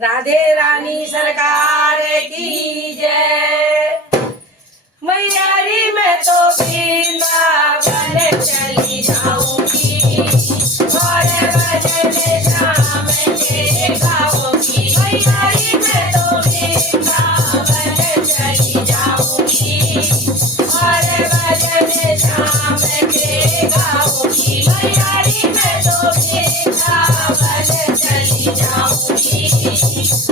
राधे रानी सरकार की जय। मैयारी मैं तो वृंदावन चली जाऊंगी और भजन श्याम के गाऊंगी। मैयारी मैं तो वृंदावन चली जाऊंगी और भजन श्याम के गाऊंगी। मैयारी मैं तो वृंदावन चली जाऊंगी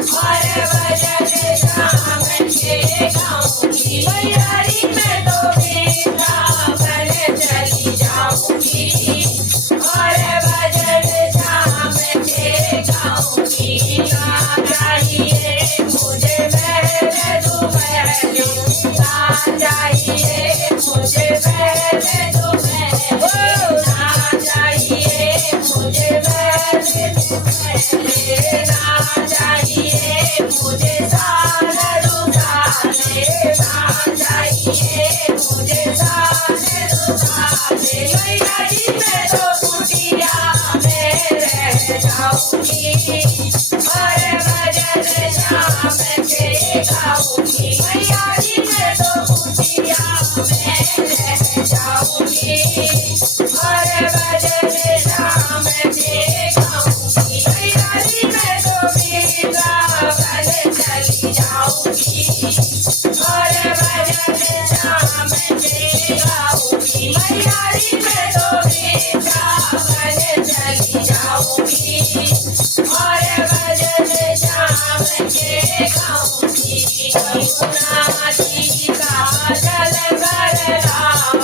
और भजन श्याम के गाऊंगी। मैयारी मैं तो वृंदावन चली जाऊंगी और भजन श्याम के गाऊंगी। ना चाहिए मुझे महल दुमहल, ना चाहिए मुझे महल दुमहल, ना चाहिए मुझे महल दुमहल, ना चाहिए मुझे साल रुसाले, ना चाहिए मुझे साल रुसाले। मैयारी मैं तो कुटिया में रह जाऊंगी और भजन श्याम के गाऊंगी। मैयारी मैं तो कुटिया में रह जाऊंगी और भजन श्याम के गाऊंगी। मैयारी मैं तो वृंदावन चली जाऊंगी और भजन श्याम के गाऊंगी। मैयारी मैं तो वृंदावन चली जाऊंगी और भजन श्याम के गाऊंगी। यमुना जी का जल भर लाऊं,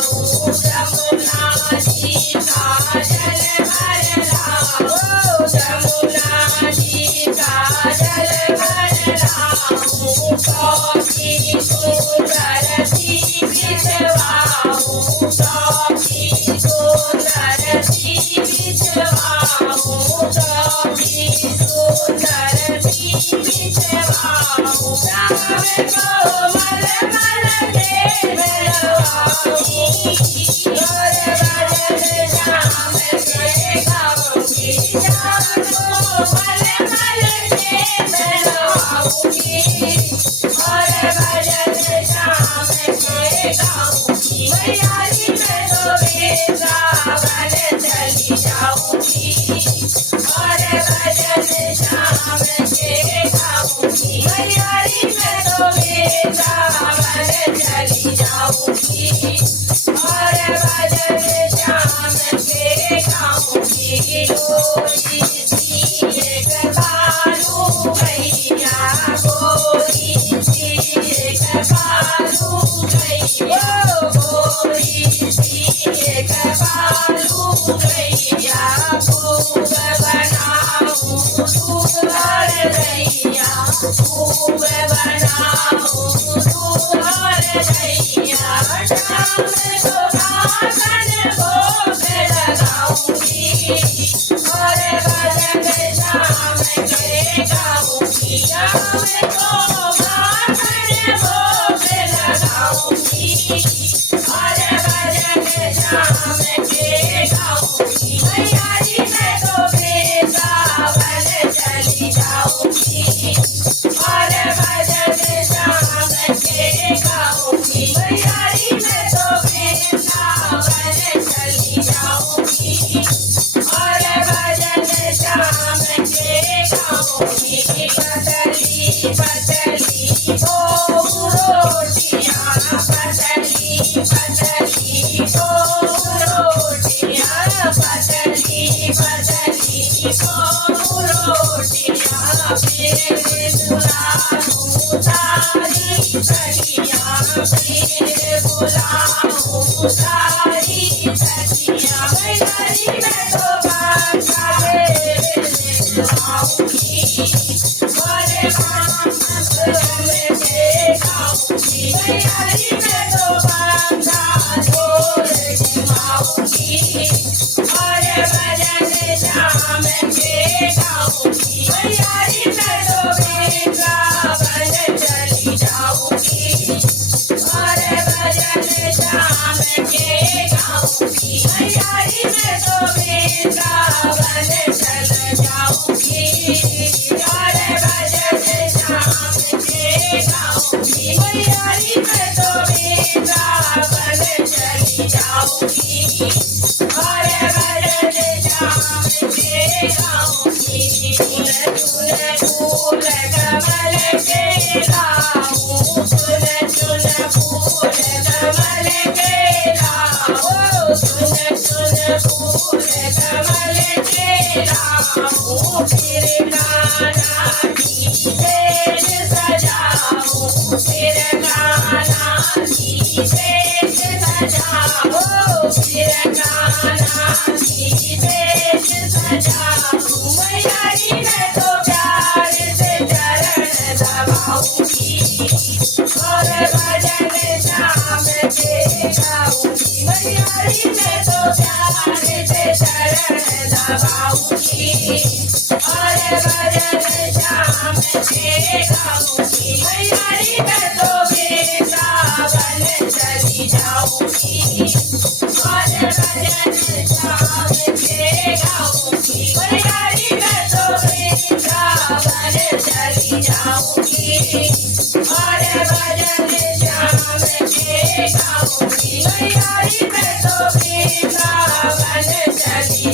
यमुना जी का जल भर लाऊं, यमुना जी का जल भर लाऊं। सौखी सुंदर सी बिछवाऊं, सौखी सुंदर फूल कमल के लाऊं फिर कान्हा की सेज सजाऊं फिर कान्हा की सेज सजाऊं फिर कान्हा की सेज सजाऊं मैयारी मैं तो प्यार से चरण दबाऊंगी और भजन श्याम के गाऊंगी मैयारी मैं तो प्यार से चरण दबाऊंगी और भजन श्याम के गाऊंगी मैयारी मैं तो वृंदावन चली जाऊंगी और भजन श्याम के गाऊंगी मैयारी मैं तो वृंदावन चली जाऊंगी और भजन श्याम के गाऊंगी मैयारी मैं तो वृंदावन चली